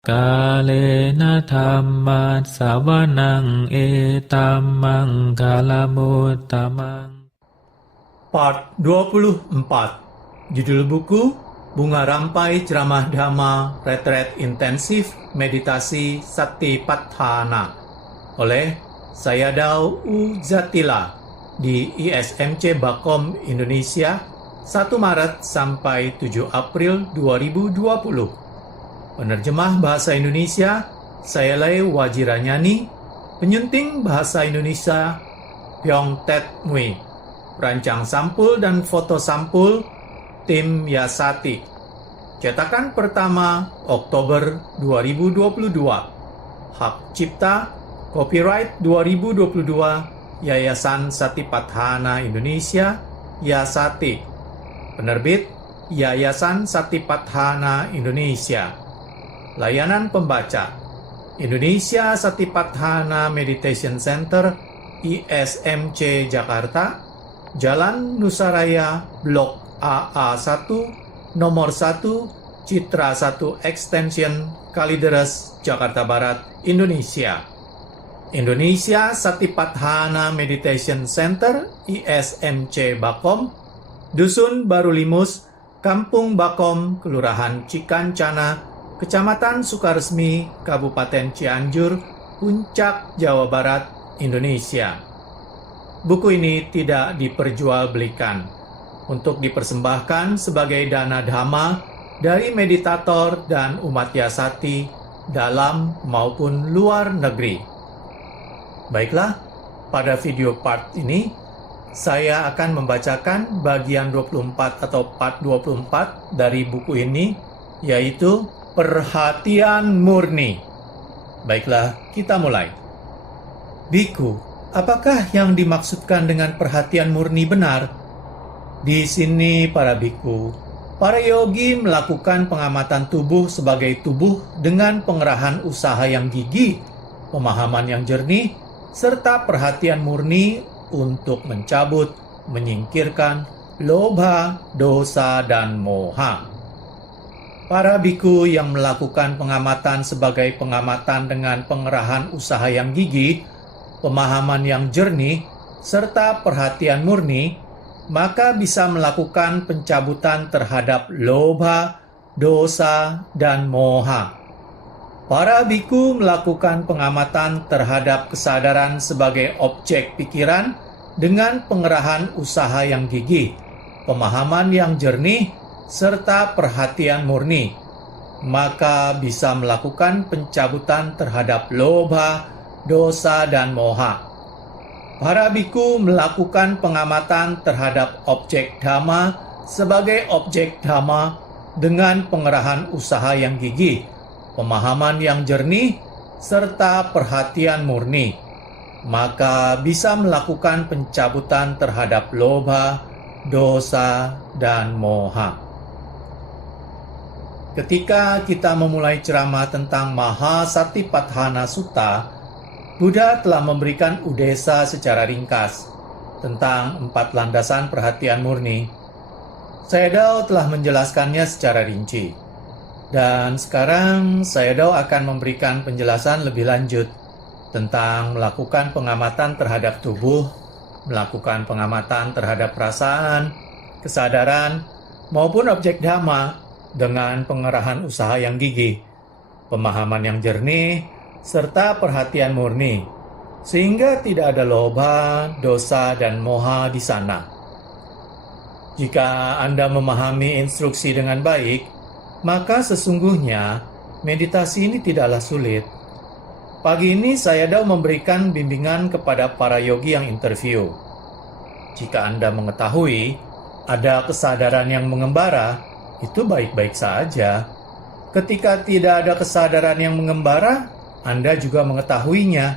Kalena dhammat sawanang etammang kalamutamang. Part 24. Judul buku Bunga Rampai Ceramah Dhamma Retret Intensif Meditasi Satipatthana oleh Sayadaw U. Zatila di ISMC Bakom Indonesia 1 Maret sampai 7 April 2020. Penerjemah Bahasa Indonesia Sayalai Wajiranyani. Penyunting Bahasa Indonesia Pyong Tet Mui. Rancang sampul dan foto sampul tim Yasati. Cetakan pertama Oktober 2022. Hak cipta copyright 2022 Yayasan Satipatthana Indonesia Yasati. Penerbit Yayasan Satipatthana Indonesia. Layanan pembaca Indonesia Satipatthana Meditation Center ISMC Jakarta, Jalan Nusaraya, Blok AA1, Nomor 1, Citra 1 Extension, Kalideres, Jakarta Barat, Indonesia. Indonesia Satipatthana Meditation Center ISMC Bakom, Dusun Baru Limus, Kampung Bakom, Kelurahan Cikancana, Kecamatan Sukaresmi, Kabupaten Cianjur, Puncak, Jawa Barat, Indonesia. Buku ini tidak diperjualbelikan, untuk dipersembahkan sebagai dana dhamma dari meditator dan umat Yasati dalam maupun luar negeri. Baiklah, pada video part ini, saya akan membacakan bagian 24 atau part 24 dari buku ini, yaitu Perhatian Murni. Baiklah, kita mulai. Biku, apakah yang dimaksudkan dengan perhatian murni benar? Di sini, para biku, para yogi melakukan pengamatan tubuh sebagai tubuh dengan pengerahan usaha yang gigih, pemahaman yang jernih, serta perhatian murni untuk mencabut, menyingkirkan lobha, dosa, dan moha. Para biku yang melakukan pengamatan sebagai pengamatan dengan pengerahan usaha yang gigih, pemahaman yang jernih, serta perhatian murni, maka bisa melakukan pencabutan terhadap lobha, dosa, dan moha. Para biku melakukan pengamatan terhadap kesadaran sebagai objek pikiran dengan pengerahan usaha yang gigih, pemahaman yang jernih, serta perhatian murni, maka bisa melakukan pencabutan terhadap lobha, dosa, dan moha. Para biku melakukan pengamatan terhadap objek dhamma sebagai objek dhamma dengan pengerahan usaha yang gigih, pemahaman yang jernih, serta perhatian murni, maka bisa melakukan pencabutan terhadap lobha, dosa, dan moha. Ketika kita memulai ceramah tentang Mahasatipatthana Sutta, Buddha telah memberikan udesa secara ringkas tentang 4 landasan perhatian murni. Sayadaw telah menjelaskannya secara rinci. Dan sekarang Sayadaw akan memberikan penjelasan lebih lanjut tentang melakukan pengamatan terhadap tubuh, melakukan pengamatan terhadap perasaan, kesadaran, maupun objek dhamma dengan pengerahan usaha yang gigih, pemahaman yang jernih, serta perhatian murni, sehingga tidak ada lobha, dosa, dan moha di sana. Jika Anda memahami instruksi dengan baik, maka sesungguhnya meditasi ini tidaklah sulit. Pagi ini Sayadaw memberikan bimbingan kepada para yogi yang interview. Jika Anda mengetahui ada kesadaran yang mengembara, itu baik-baik saja. Ketika tidak ada kesadaran yang mengembara, Anda juga mengetahuinya.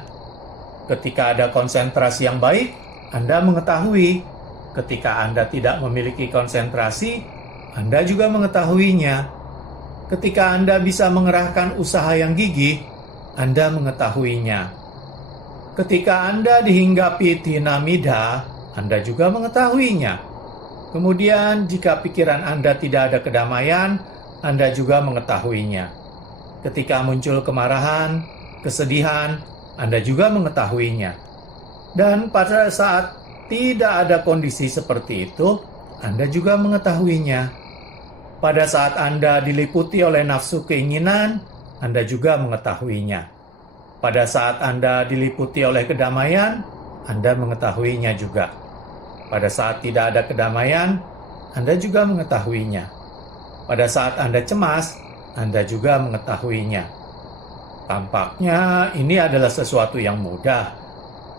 Ketika ada konsentrasi yang baik, Anda mengetahui. Ketika Anda tidak memiliki konsentrasi, Anda juga mengetahuinya. Ketika Anda bisa mengerahkan usaha yang gigih, Anda mengetahuinya. Ketika Anda dihinggapi tinamida, Anda juga mengetahuinya. Kemudian, jika pikiran Anda tidak ada kedamaian, Anda juga mengetahuinya. Ketika muncul kemarahan, kesedihan, Anda juga mengetahuinya. Dan pada saat tidak ada kondisi seperti itu, Anda juga mengetahuinya. Pada saat Anda diliputi oleh nafsu keinginan, Anda juga mengetahuinya. Pada saat Anda diliputi oleh kedamaian, Anda mengetahuinya juga. Pada saat tidak ada kedamaian, Anda juga mengetahuinya. Pada saat Anda cemas, Anda juga mengetahuinya. Tampaknya ini adalah sesuatu yang mudah,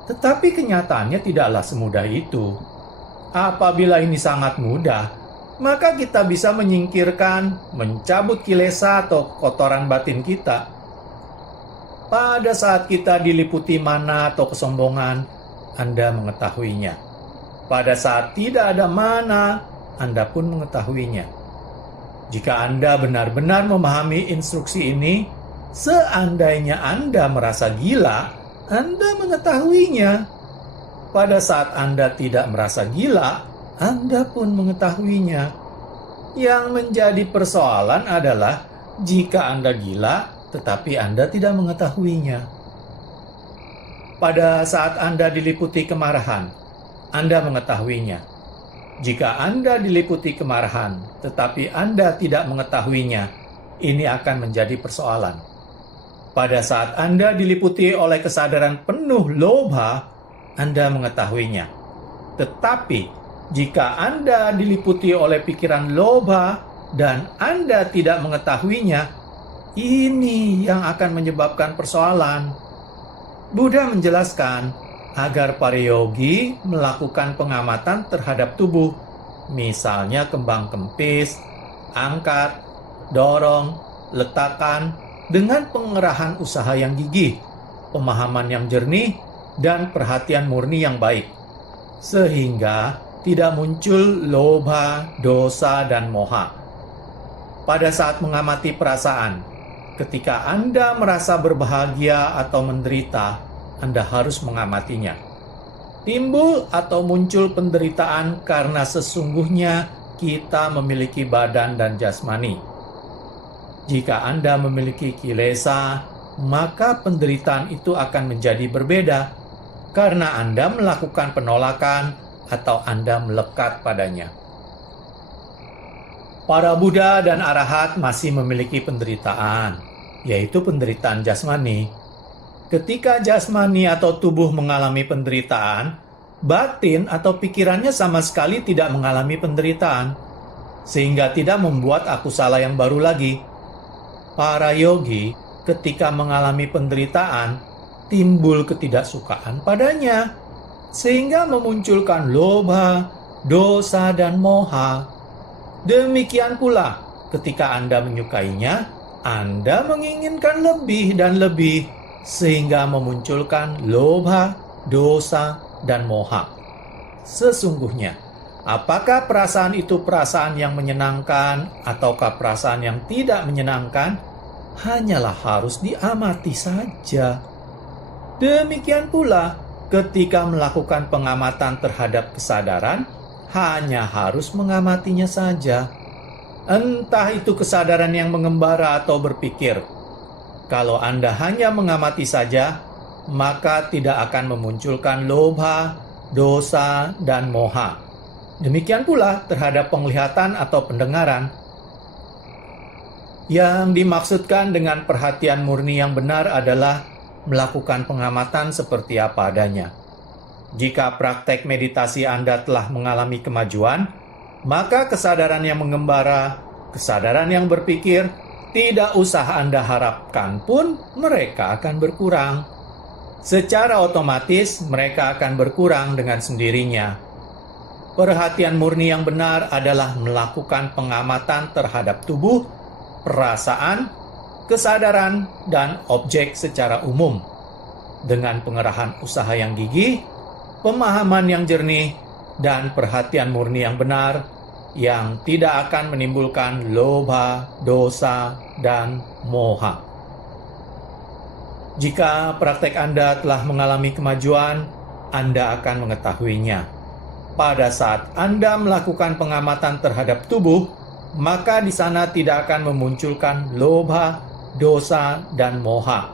tetapi kenyataannya tidaklah semudah itu. Apabila ini sangat mudah, maka kita bisa menyingkirkan, mencabut kilesa atau kotoran batin kita. Pada saat kita diliputi mana atau kesombongan, Anda mengetahuinya. Pada saat tidak ada mana, Anda pun mengetahuinya. Jika Anda benar-benar memahami instruksi ini, seandainya Anda merasa gila, Anda mengetahuinya. Pada saat Anda tidak merasa gila, Anda pun mengetahuinya. Yang menjadi persoalan adalah jika Anda gila, tetapi Anda tidak mengetahuinya. Pada saat Anda diliputi kemarahan, Anda mengetahuinya. Jika Anda diliputi kemarahan, tetapi Anda tidak mengetahuinya, ini akan menjadi persoalan. Pada saat Anda diliputi oleh kesadaran penuh loba, Anda mengetahuinya. Tetapi, jika Anda diliputi oleh pikiran loba dan Anda tidak mengetahuinya, ini yang akan menyebabkan persoalan. Buddha menjelaskan agar para yogi melakukan pengamatan terhadap tubuh, misalnya kembang kempis, angkat, dorong, letakkan, dengan pengerahan usaha yang gigih, pemahaman yang jernih, dan perhatian murni yang baik, sehingga tidak muncul loba, dosa, dan moha. Pada saat mengamati perasaan, ketika Anda merasa berbahagia atau menderita, Anda harus mengamatinya. Timbul atau muncul penderitaan karena sesungguhnya kita memiliki badan dan jasmani. Jika Anda memiliki kilesa, maka penderitaan itu akan menjadi berbeda karena Anda melakukan penolakan atau Anda melekat padanya. Para Buddha dan Arahat masih memiliki penderitaan, yaitu penderitaan jasmani. Ketika jasmani atau tubuh mengalami penderitaan, batin atau pikirannya sama sekali tidak mengalami penderitaan, sehingga tidak membuat akusala yang baru lagi. Para yogi ketika mengalami penderitaan, timbul ketidaksukaan padanya, sehingga memunculkan loba, dosa, dan moha. Demikian pula, ketika Anda menyukainya, Anda menginginkan lebih dan lebih, sehingga memunculkan loba, dosa, dan moha. Sesungguhnya, apakah perasaan itu perasaan yang menyenangkan ataukah perasaan yang tidak menyenangkan? Hanyalah harus diamati saja. Demikian pula, ketika melakukan pengamatan terhadap kesadaran, hanya harus mengamatinya saja. Entah itu kesadaran yang mengembara atau berpikir. Kalau Anda hanya mengamati saja, maka tidak akan memunculkan loba, dosa, dan moha. Demikian pula terhadap penglihatan atau pendengaran. Yang dimaksudkan dengan perhatian murni yang benar adalah melakukan pengamatan seperti apa adanya. Jika praktek meditasi Anda telah mengalami kemajuan, maka kesadaran yang mengembara, kesadaran yang berpikir, tidak usah Anda harapkan pun mereka akan berkurang. Secara otomatis mereka akan berkurang dengan sendirinya. Perhatian murni yang benar adalah melakukan pengamatan terhadap tubuh, perasaan, kesadaran, dan objek secara umum. Dengan pengerahan usaha yang gigih, pemahaman yang jernih, dan perhatian murni yang benar, yang tidak akan menimbulkan loba, dosa, dan moha. Jika praktek Anda telah mengalami kemajuan, Anda akan mengetahuinya. Pada saat Anda melakukan pengamatan terhadap tubuh, maka di sana tidak akan memunculkan loba, dosa, dan moha.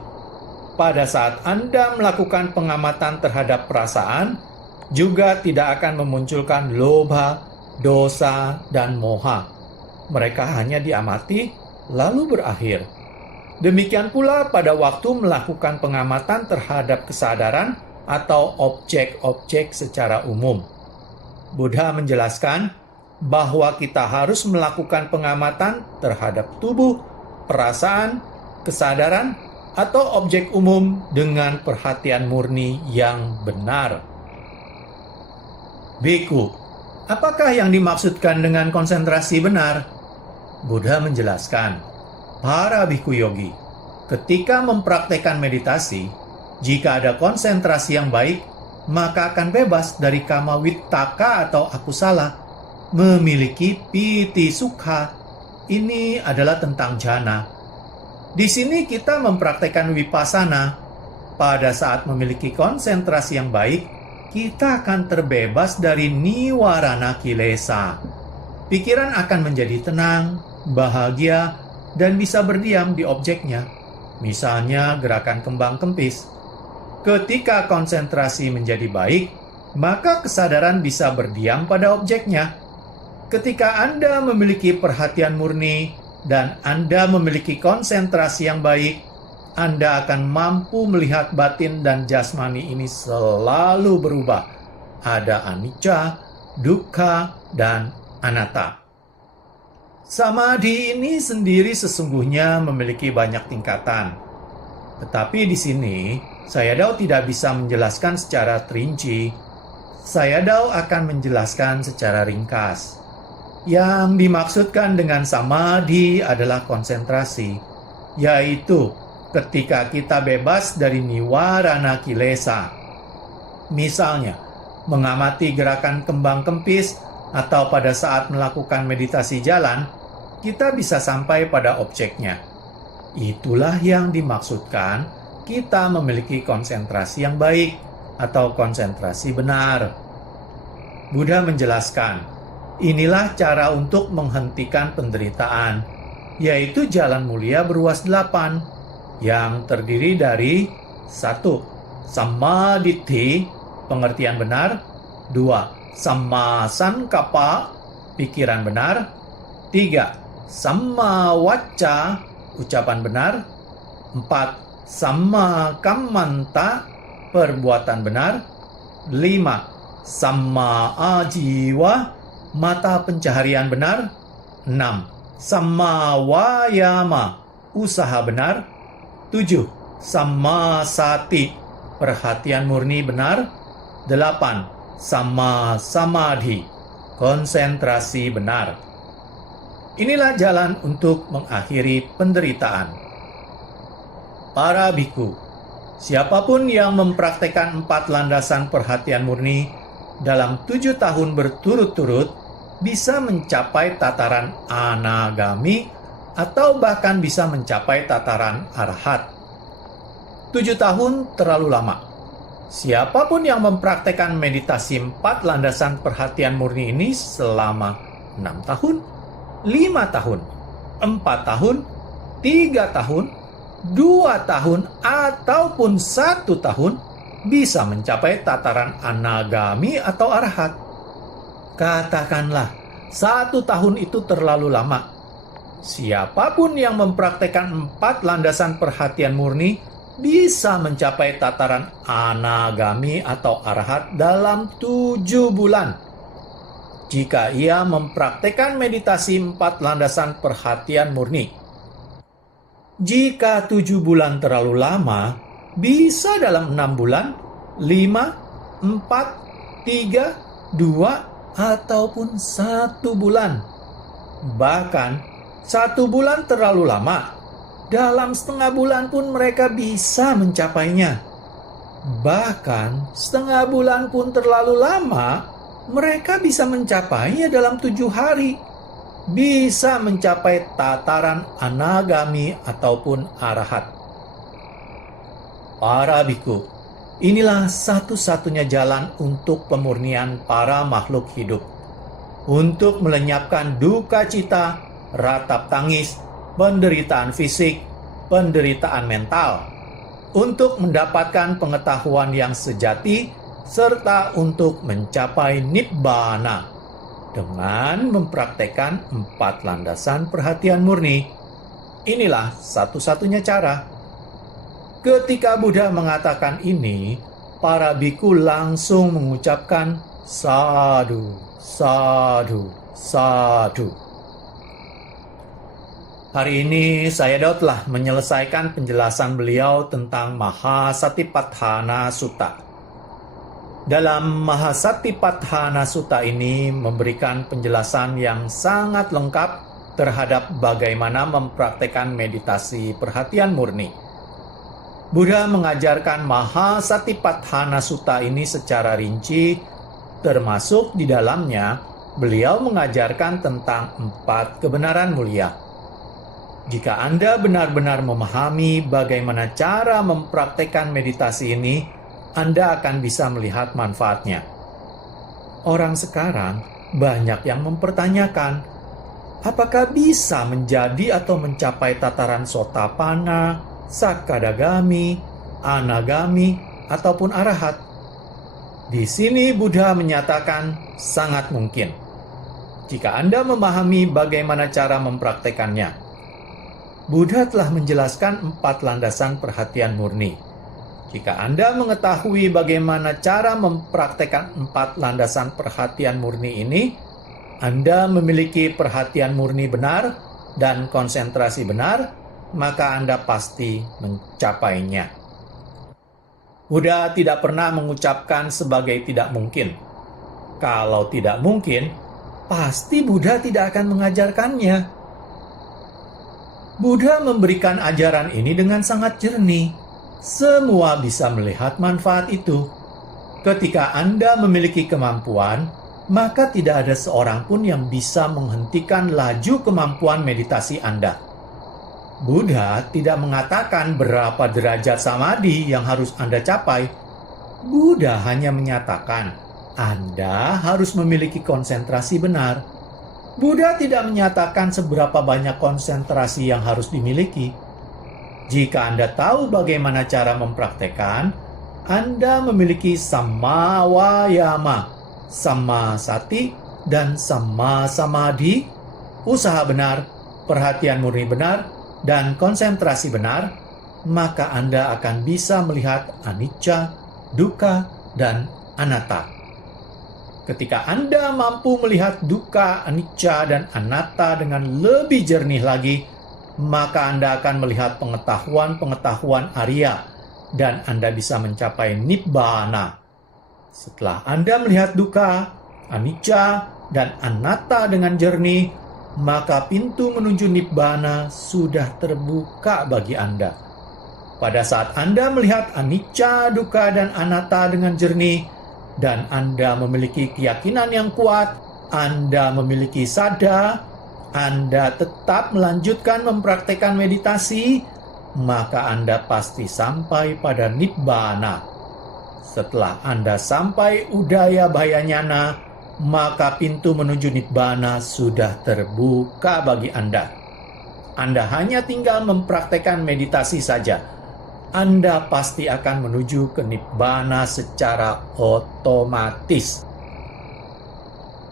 Pada saat Anda melakukan pengamatan terhadap perasaan, juga tidak akan memunculkan lobha, dosa, dan moha. Mereka hanya diamati, lalu berakhir. Demikian pula pada waktu melakukan pengamatan terhadap kesadaran atau objek-objek secara umum. Buddha menjelaskan bahwa kita harus melakukan pengamatan terhadap tubuh, perasaan, kesadaran, atau objek umum dengan perhatian murni yang benar. Bhikkhu, apakah yang dimaksudkan dengan konsentrasi benar? Buddha menjelaskan, para bhikkhu yogi, ketika mempraktekkan meditasi, jika ada konsentrasi yang baik, maka akan bebas dari kama vittaka atau akusala, memiliki piti sukha. Ini adalah tentang jhana. Di sini kita mempraktekkan vipassana. Pada saat memiliki konsentrasi yang baik, kita akan terbebas dari niwarana kilesa. Pikiran akan menjadi tenang, bahagia, dan bisa berdiam di objeknya. Misalnya gerakan kembang kempis. Ketika konsentrasi menjadi baik, maka kesadaran bisa berdiam pada objeknya. Ketika Anda memiliki perhatian murni dan Anda memiliki konsentrasi yang baik, Anda akan mampu melihat batin dan jasmani ini selalu berubah. Ada anicca, dukkha, dan anatta. Samadhi ini sendiri sesungguhnya memiliki banyak tingkatan. Tetapi di sini, Sayadaw tidak bisa menjelaskan secara terinci. Sayadaw akan menjelaskan secara ringkas. Yang dimaksudkan dengan samadhi adalah konsentrasi, yaitu ketika kita bebas dari niwarana kilesa. Misalnya, mengamati gerakan kembang kempis atau pada saat melakukan meditasi jalan, kita bisa sampai pada objeknya. Itulah yang dimaksudkan kita memiliki konsentrasi yang baik atau konsentrasi benar. Buddha menjelaskan, inilah cara untuk menghentikan penderitaan, yaitu jalan mulia berluas 8, yang terdiri dari 1. Sammaditthi, pengertian benar. 2. Samma sankappa, pikiran benar. 3. Samma wacca, ucapan benar. 4. Samma kammanta, perbuatan benar. 5. Samma ajiwa, mata pencaharian benar. 6. Samma wayama, usaha benar. 7. Samma sati, perhatian murni benar. 8. Samma samadhi, konsentrasi benar. Inilah jalan untuk mengakhiri penderitaan. Para bhikkhu, siapapun yang mempraktekkan 4 landasan perhatian murni dalam 7 tahun berturut-turut bisa mencapai tataran anagami atau bahkan bisa mencapai tataran arhat. 7 tahun terlalu lama. Siapapun yang mempraktekkan meditasi 4 landasan perhatian murni ini selama 6 tahun, 5 tahun, 4 tahun, 3 tahun, 2 tahun, ataupun 1 tahun, bisa mencapai tataran anagami atau arhat. Katakanlah, 1 tahun itu terlalu lama. Siapapun yang mempraktekkan 4 landasan perhatian murni bisa mencapai tataran anagami atau arhat dalam 7 bulan. Jika ia mempraktekkan meditasi 4 landasan perhatian murni. Jika 7 bulan terlalu lama, bisa dalam 6 bulan, 5, 4, 3, 2, ataupun 1 bulan. Bahkan 1 bulan terlalu lama, dalam setengah bulan pun mereka bisa mencapainya. Bahkan setengah bulan pun terlalu lama, mereka bisa mencapainya dalam 7 hari. Bisa mencapai tataran anagami ataupun arahat. Para bhikkhu, inilah satu-satunya jalan untuk pemurnian para makhluk hidup. Untuk melenyapkan duka cita, ratap tangis, penderitaan fisik, penderitaan mental, untuk mendapatkan pengetahuan yang sejati, serta untuk mencapai nibbana dengan mempraktekkan 4 landasan perhatian murni. Inilah satu-satunya cara. Ketika Buddha mengatakan ini, para biku langsung mengucapkan sadhu, sadhu, sadhu. Hari ini saya telah menyelesaikan penjelasan beliau tentang Mahasatipatthana Sutta. Dalam Mahasatipatthana Sutta ini memberikan penjelasan yang sangat lengkap terhadap bagaimana mempraktekkan meditasi perhatian murni. Buddha mengajarkan Mahasatipatthana Sutta ini secara rinci, termasuk di dalamnya beliau mengajarkan tentang 4 kebenaran mulia. Jika Anda benar-benar memahami bagaimana cara mempraktekkan meditasi ini, Anda akan bisa melihat manfaatnya. Orang sekarang banyak yang mempertanyakan, apakah bisa menjadi atau mencapai tataran Sotapanna, Sakadagami, Anagami, ataupun Arahat? Di sini Buddha menyatakan sangat mungkin, jika Anda memahami bagaimana cara mempraktekannya. Buddha telah menjelaskan 4 landasan perhatian murni. Jika Anda mengetahui bagaimana cara mempraktekkan 4 landasan perhatian murni ini, Anda memiliki perhatian murni benar dan konsentrasi benar, maka Anda pasti mencapainya. Buddha tidak pernah mengucapkan sebagai tidak mungkin. Kalau tidak mungkin, pasti Buddha tidak akan mengajarkannya. Buddha memberikan ajaran ini dengan sangat jernih. Semua bisa melihat manfaat itu. Ketika Anda memiliki kemampuan, maka tidak ada seorang pun yang bisa menghentikan laju kemampuan meditasi Anda. Buddha tidak mengatakan berapa derajat samadhi yang harus Anda capai. Buddha hanya menyatakan, Anda harus memiliki konsentrasi benar. Buddha tidak menyatakan seberapa banyak konsentrasi yang harus dimiliki. Jika Anda tahu bagaimana cara mempraktekkan, Anda memiliki samma wayama, samma sati, dan samma samadhi, usaha benar, perhatian murni benar, dan konsentrasi benar, maka Anda akan bisa melihat anicca, dukkha, dan anatta. Ketika Anda mampu melihat dukkha, anicca, dan anatta dengan lebih jernih lagi, maka Anda akan melihat pengetahuan-pengetahuan Arya, dan Anda bisa mencapai nibbana. Setelah Anda melihat dukkha, anicca, dan anatta dengan jernih, maka pintu menuju nibbana sudah terbuka bagi Anda. Pada saat Anda melihat anicca, dukkha, dan anatta dengan jernih, dan Anda memiliki keyakinan yang kuat, Anda memiliki sadha, Anda tetap melanjutkan mempraktekkan meditasi, maka Anda pasti sampai pada nibbana. Setelah Anda sampai udaya bhayanyana, maka pintu menuju nibbana sudah terbuka bagi Anda. Anda hanya tinggal mempraktekkan meditasi saja. Anda pasti akan menuju ke nibbana secara otomatis.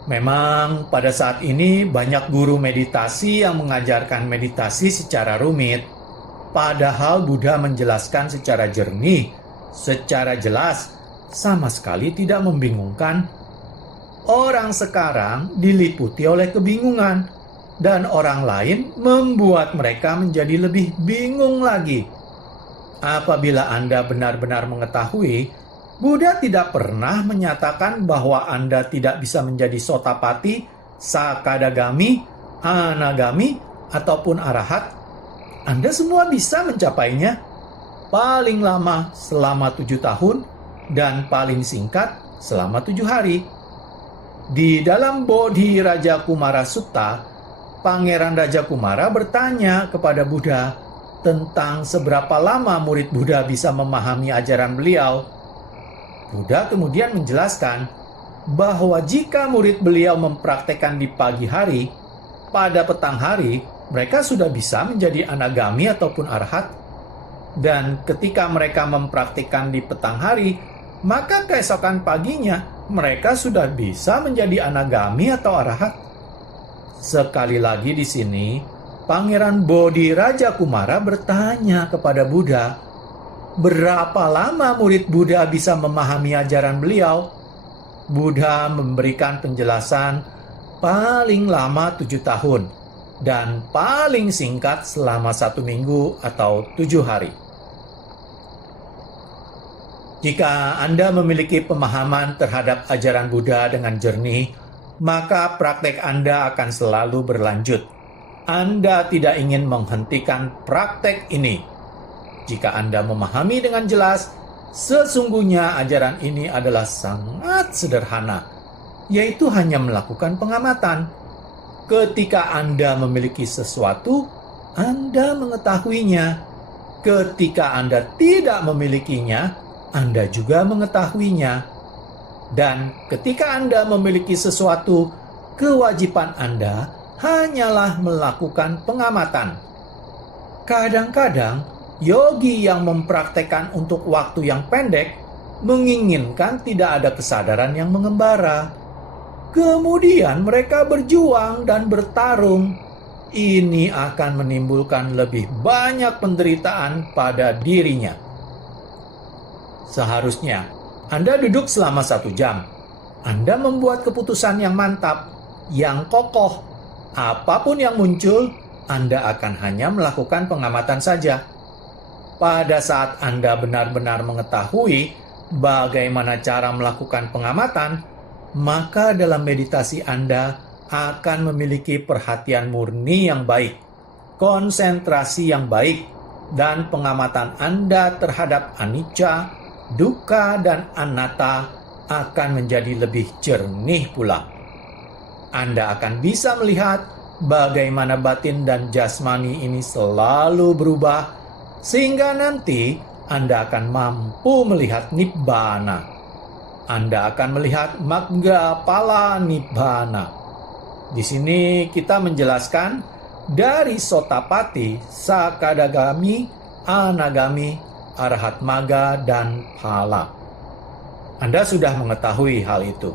Memang pada saat ini banyak guru meditasi yang mengajarkan meditasi secara rumit, padahal Buddha menjelaskan secara jernih, secara jelas, sama sekali tidak membingungkan. Orang sekarang diliputi oleh kebingungan, dan orang lain membuat mereka menjadi lebih bingung lagi. Apabila Anda benar-benar mengetahui, Buddha tidak pernah menyatakan bahwa Anda tidak bisa menjadi Sotapati, Sakadagami, Anagami, ataupun Arahat. Anda semua bisa mencapainya. Paling lama selama 7 tahun, dan paling singkat selama 7 hari. Di dalam Bodhi Raja Kumara Sutta, Pangeran Raja Kumara bertanya kepada Buddha tentang seberapa lama murid Buddha bisa memahami ajaran beliau. Buddha kemudian menjelaskan bahwa jika murid beliau mempraktekkan di pagi hari, pada petang hari, mereka sudah bisa menjadi anagami ataupun arhat. Dan ketika mereka mempraktikkan di petang hari, maka keesokan paginya mereka sudah bisa menjadi anagami atau arhat. Sekali lagi di sini, Pangeran Bodhi Raja Kumara bertanya kepada Buddha, berapa lama murid Buddha bisa memahami ajaran beliau? Buddha memberikan penjelasan paling lama 7 tahun dan paling singkat selama 1 minggu atau 7 hari. Jika Anda memiliki pemahaman terhadap ajaran Buddha dengan jernih, maka praktek Anda akan selalu berlanjut. Anda tidak ingin menghentikan praktek ini. Jika Anda memahami dengan jelas, sesungguhnya ajaran ini adalah sangat sederhana, yaitu hanya melakukan pengamatan. Ketika Anda memiliki sesuatu, Anda mengetahuinya. Ketika Anda tidak memilikinya, Anda juga mengetahuinya. Dan ketika Anda memiliki sesuatu, kewajiban Anda hanyalah melakukan pengamatan. Kadang-kadang, yogi yang mempraktekkan untuk waktu yang pendek menginginkan tidak ada kesadaran yang mengembara. Kemudian mereka berjuang dan bertarung. Ini akan menimbulkan lebih banyak penderitaan pada dirinya. Seharusnya Anda duduk selama 1 jam. Anda membuat keputusan yang mantap, yang kokoh. Apapun yang muncul, Anda akan hanya melakukan pengamatan saja. Pada saat Anda benar-benar mengetahui bagaimana cara melakukan pengamatan, maka dalam meditasi Anda akan memiliki perhatian murni yang baik, konsentrasi yang baik, dan pengamatan Anda terhadap anicca, dukkha, dan anatta akan menjadi lebih jernih pula. Anda akan bisa melihat bagaimana batin dan jasmani ini selalu berubah, sehingga nanti Anda akan mampu melihat nibbana. Anda akan melihat magga pala nibbana. Di sini kita menjelaskan dari Sotapati, Sakadagami, Anagami, Arhat Magga, dan Phala. Anda sudah mengetahui hal itu.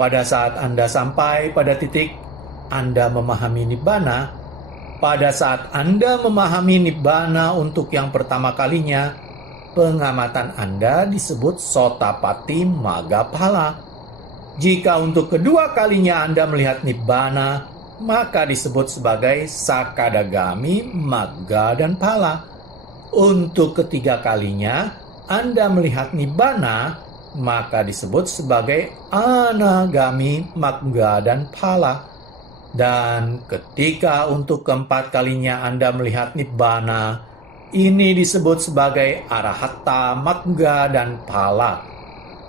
Pada saat Anda sampai pada titik Anda memahami nibbana, pada saat Anda memahami nibbana untuk yang pertama kalinya, pengamatan Anda disebut Sotapati Magga Phala. Jika untuk kedua kalinya Anda melihat nibbana, maka disebut sebagai Sakadagami, Magga, dan Phala. Untuk ketiga kalinya Anda melihat nibbana, maka disebut sebagai Anagami, Magga, dan Phala. Dan ketika untuk keempat kalinya Anda melihat nibbana, ini disebut sebagai Arahatta, Magga, dan Phala.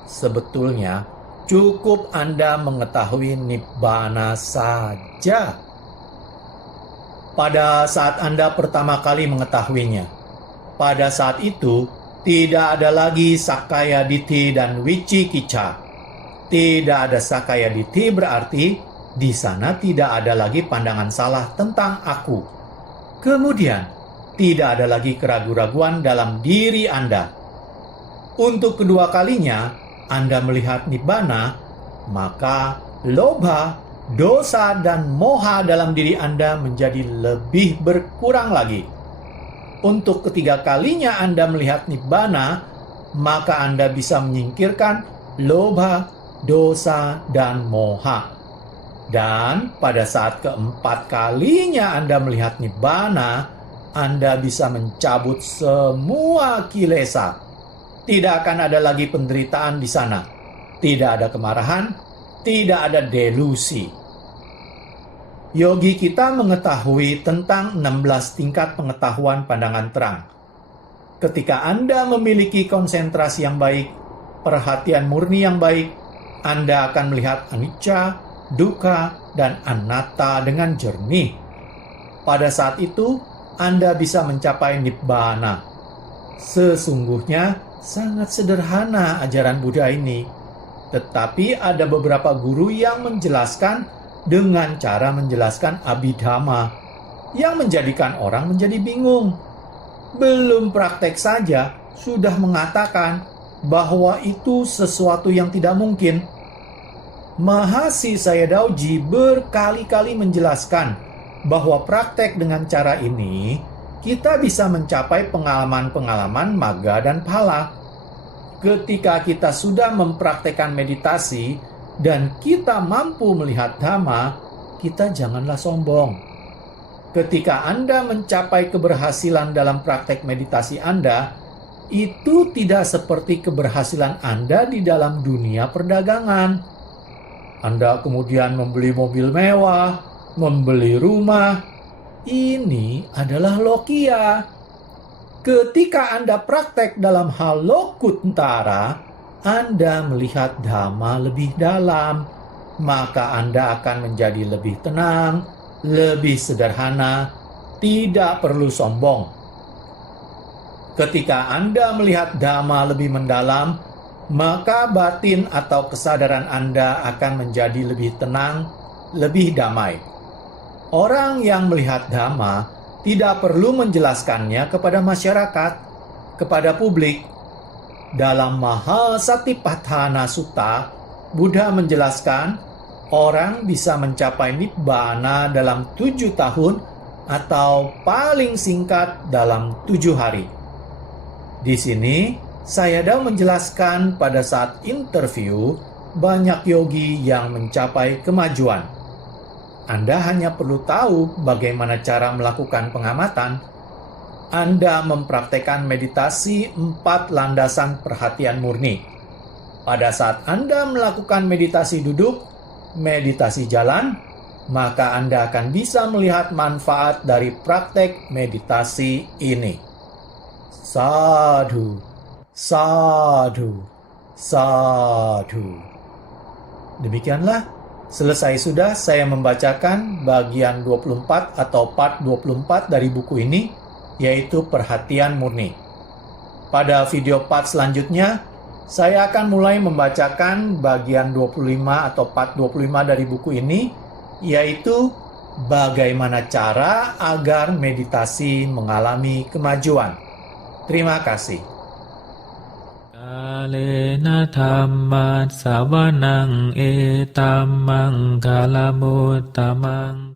Sebetulnya, cukup Anda mengetahui nibbana saja. Pada saat Anda pertama kali mengetahuinya, pada saat itu tidak ada lagi Sakaya Ditti dan Wicikicca. Tidak ada Sakaya Ditti berarti di sana tidak ada lagi pandangan salah tentang aku. Kemudian, tidak ada lagi keraguan-raguan dalam diri Anda. Untuk kedua kalinya Anda melihat nibbana, maka lobha, dosa, dan moha dalam diri Anda menjadi lebih berkurang lagi. Untuk ketiga kalinya Anda melihat nibbana, maka Anda bisa menyingkirkan lobha, dosa, dan moha. Dan pada saat keempat kalinya Anda melihat nibbana, Anda bisa mencabut semua kilesa. Tidak akan ada lagi penderitaan di sana. Tidak ada kemarahan, tidak ada delusi. Yogi kita mengetahui tentang 16 tingkat pengetahuan pandangan terang. Ketika Anda memiliki konsentrasi yang baik, perhatian murni yang baik, Anda akan melihat anicca, dukkha, dan anatta dengan jernih. Pada saat itu, Anda bisa mencapai nibbana. Sesungguhnya sangat sederhana ajaran Buddha ini. Tetapi ada beberapa guru yang menjelaskan dengan cara menjelaskan Abhidhamma. yang menjadikan orang menjadi bingung. Belum praktek saja sudah mengatakan bahwa itu sesuatu yang tidak mungkin. Mahasi Saya Daoji berkali-kali menjelaskan bahwa praktek dengan cara ini kita bisa mencapai pengalaman-pengalaman maga dan phala. Ketika kita sudah mempraktekkan meditasi dan kita mampu melihat Dhamma, kita janganlah sombong. Ketika Anda mencapai keberhasilan dalam praktek meditasi Anda, itu tidak seperti keberhasilan Anda di dalam dunia perdagangan. Anda kemudian membeli mobil mewah, membeli rumah. Ini adalah lokia. Ketika Anda praktek dalam hal lokuntara, Anda melihat Dhamma lebih dalam, maka Anda akan menjadi lebih tenang, lebih sederhana, tidak perlu sombong. Ketika Anda melihat Dhamma lebih mendalam, maka batin atau kesadaran Anda akan menjadi lebih tenang, lebih damai. Orang yang melihat Dhamma tidak perlu menjelaskannya kepada masyarakat, kepada publik. Dalam Mahasatipatthana Sutta, Buddha menjelaskan orang bisa mencapai Nibbana dalam 7 tahun atau paling singkat dalam 7 hari. Di sini, Sayadaw menjelaskan pada saat interview banyak yogi yang mencapai kemajuan. Anda hanya perlu tahu bagaimana cara melakukan pengamatan. Anda mempraktekkan meditasi 4 landasan perhatian murni. Pada saat Anda melakukan meditasi duduk, meditasi jalan, maka Anda akan bisa melihat manfaat dari praktek meditasi ini. Sadhu, sadhu, sadhu. Demikianlah, selesai sudah saya membacakan bagian 24 atau part 24 dari buku ini, yaitu perhatian murni. Pada video part selanjutnya, saya akan mulai membacakan bagian 25 atau part 25 dari buku ini, yaitu bagaimana cara agar meditasi mengalami kemajuan. Terima kasih. Kalena dhamma savanang etammang kalamutamang